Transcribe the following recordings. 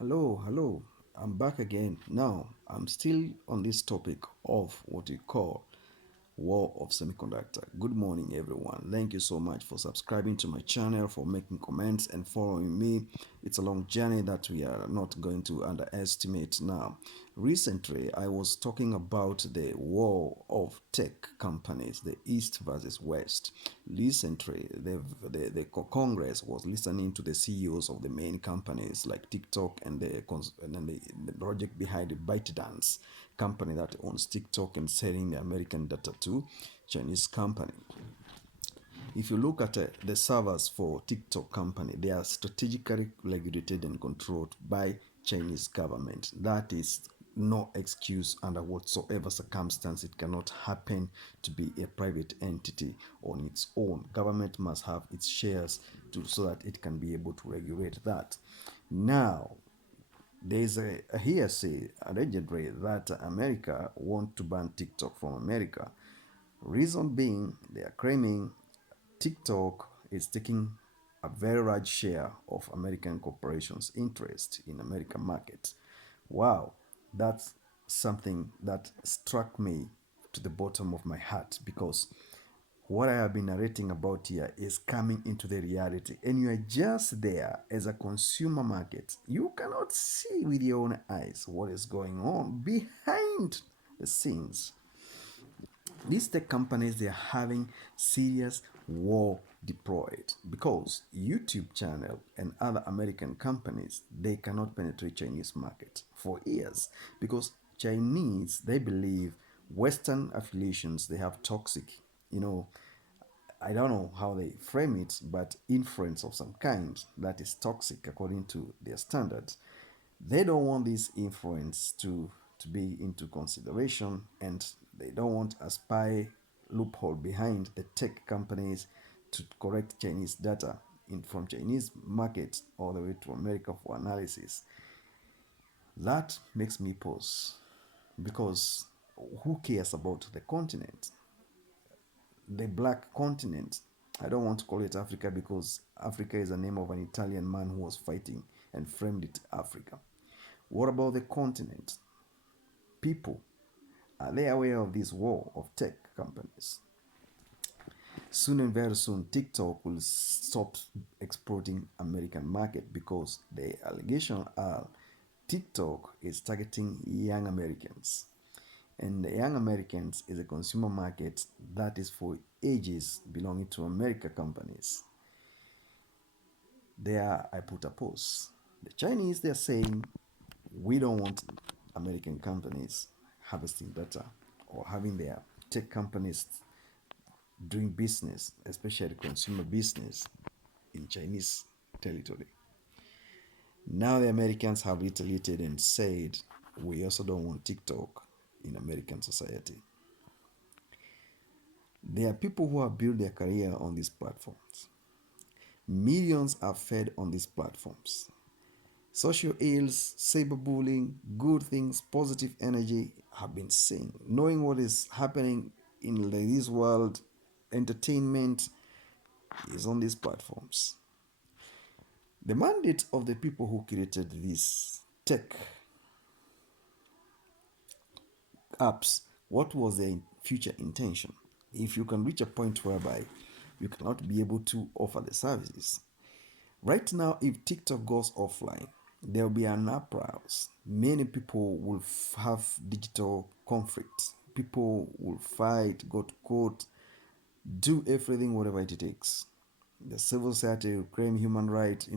Hello. I'm back again. Now, I'm still on this topic of what we call war of semiconductor. Good morning, everyone. Thank you so much for subscribing to my channel, for making comments and following me. It's a long journey that we are not going to underestimate now. Recently, I was talking about the war of tech companies, the East versus West. Recently, the Congress was listening to the CEOs of the main companies like TikTok and the project behind the ByteDance company that owns TikTok and selling the American data to Chinese company. If you look at the servers for TikTok company, they are strategically regulated and controlled by Chinese government. That is no excuse under whatsoever circumstance. It cannot happen to be a private entity on its own. Government must have its shares so that it can be able to regulate that. Now, there is a hearsay allegedly that America want to ban TikTok from America. Reason being, they are claiming TikTok is taking a very large share of American corporations' interest in American market. Wow, that's something that struck me to the bottom of my heart because what I have been narrating about here is coming into the reality, and you are just there as a consumer market. You cannot see with your own eyes what is going on behind the scenes. These tech companies, they are having serious war deployed because YouTube channel and other American companies, they cannot penetrate Chinese market for years because Chinese, they believe Western affiliations, they have toxic, you know, I don't know how they frame it, but influence of some kind that is toxic according to their standards. They don't want this influence to be into consideration, and they don't want a spy loophole behind the tech companies to correct Chinese data from Chinese market all the way to America for analysis. That makes me pause because who cares about the continent? The black continent. I don't want to call it Africa because Africa is the name of an Italian man who was fighting and framed it Africa. What about the continent? People, are they aware of this war of tech companies? Soon and very soon, TikTok will stop exploiting American market because the allegations are TikTok is targeting young Americans. And the young Americans is a consumer market that is for ages belonging to America companies. There, I put a post. The Chinese, they're saying, we don't want American companies harvesting data or having their tech companies doing business, especially consumer business, in Chinese territory. Now the Americans have retaliated and said, we also don't want TikTok in American society. There are people who have built their career on these platforms. Millions are fed on these platforms. Social ills, cyberbullying, good things, positive energy have been seen. Knowing what is happening in this world, entertainment is on these platforms. The mandate of the people who created these tech apps, what was their future intention? If you can reach a point whereby you cannot be able to offer the services. Right now, if TikTok goes offline, there will be an uprise. Many people will have digital conflict. People will fight, go to court, do everything, whatever it takes. The civil society will claim human rights,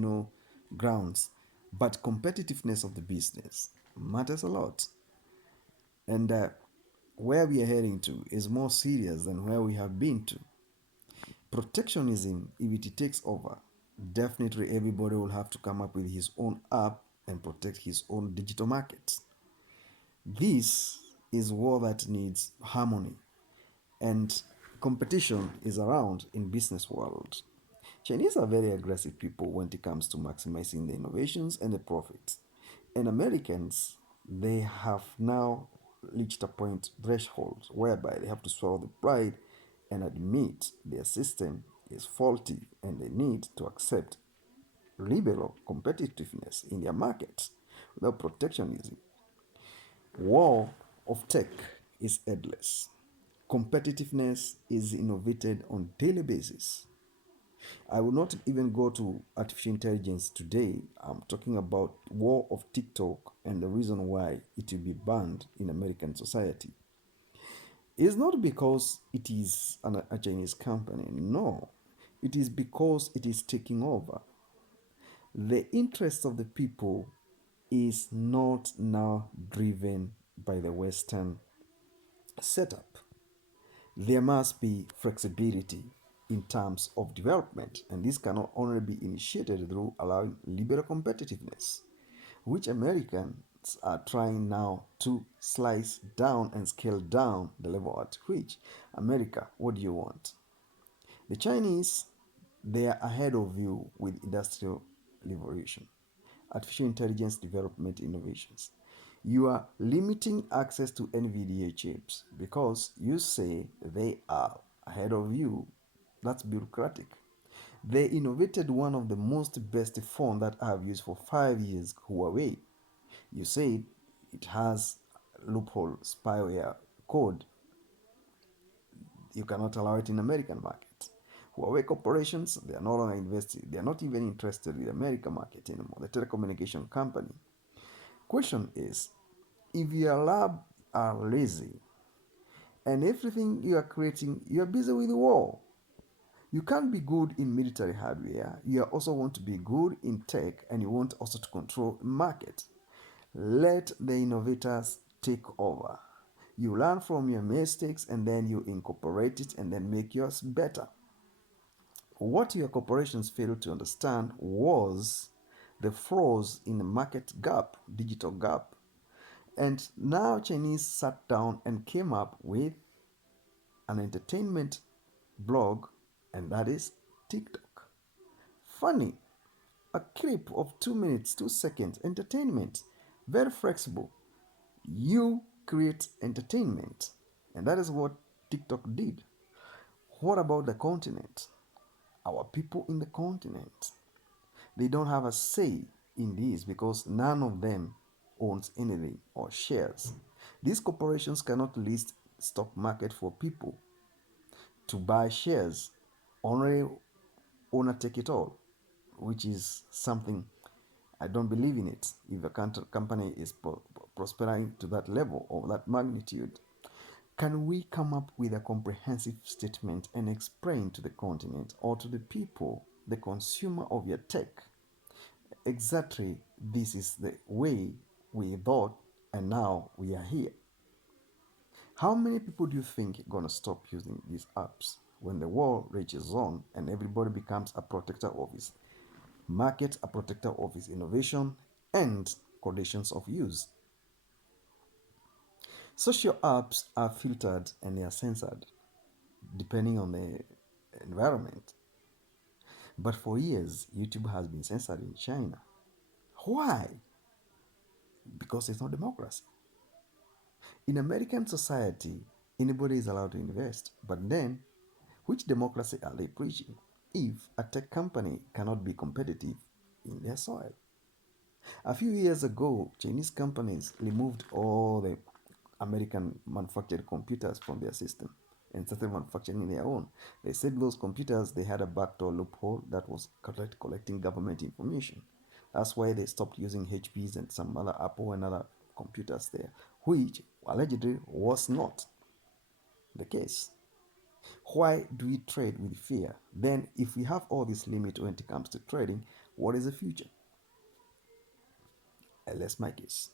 grounds. But competitiveness of the business matters a lot. And where we are heading to is more serious than where we have been to. Protectionism, if it takes over, definitely everybody will have to come up with his own app and protect his own digital market. This is war that needs harmony, and competition is around in business world. Chinese are very aggressive people when it comes to maximizing the innovations and the profits. And Americans, they have now reached a point threshold whereby they have to swallow the pride and admit their system is faulty and they need to accept liberal competitiveness in their markets. the protectionism. War of tech is endless. Competitiveness is innovated on daily basis. I will not even go to artificial intelligence today. I'm talking about war of TikTok and the reason why it will be banned in American society. It's not because it is a Chinese company. No, it is because it is taking over. The interest of the people is not now driven by the Western setup. There must be flexibility in terms of development, and this cannot only be initiated through allowing liberal competitiveness, which Americans are trying now to slice down and scale down the level at which America, what do you want? The Chinese, they are ahead of you with industrial revolution, artificial intelligence development innovations. You are limiting access to NVDA chips because you say they are ahead of you. That's bureaucratic. They innovated one of the most best phone that I have used for 5 years, Huawei. You say it has loophole spyware code. You cannot allow it in American market. Huawei corporations, they are no longer invested. They are not even interested in the American market anymore. The telecommunication company. Question is, if your lab are lazy and everything you are creating, you are busy with war. You can't be good in military hardware. You also want to be good in tech and you want also to control market. Let the innovators take over. You learn from your mistakes and then you incorporate it and then make yours better. What your corporations failed to understand was the flaws in the market gap, digital gap. And now Chinese sat down and came up with an entertainment blog, and that is TikTok. Funny, a clip of 2 minutes, 2 seconds, entertainment, very flexible. You create entertainment, and that is what TikTok did. What about the continent? Our people in the continent, they don't have a say in this because none of them owns anything or shares. These corporations cannot list stock market for people to buy shares. Only owner take it all, which is something I don't believe in it. If a company is prospering to that level or that magnitude, can we come up with a comprehensive statement and explain to the continent or to the people, the consumer of your tech, exactly this is the way we thought and now we are here? How many people do you think are going to stop using these apps when the war rages on and everybody becomes a protector of his market, a protector of his innovation and conditions of use? Social apps are filtered and they are censored depending on the environment. But for years, YouTube has been censored in China. Why? Because it's not democracy. In American society, anybody is allowed to invest. But then, which democracy are they preaching if a tech company cannot be competitive in their soil? A few years ago, Chinese companies removed all the American manufactured computers from their system and started manufacturing their own. They said those computers, they had a backdoor loophole that was collecting government information. That's why they stopped using HPs and some other Apple and other computers there, which allegedly was not the case. Why do we trade with fear? Then, if we have all this limit when it comes to trading, what is the future? And that's my case.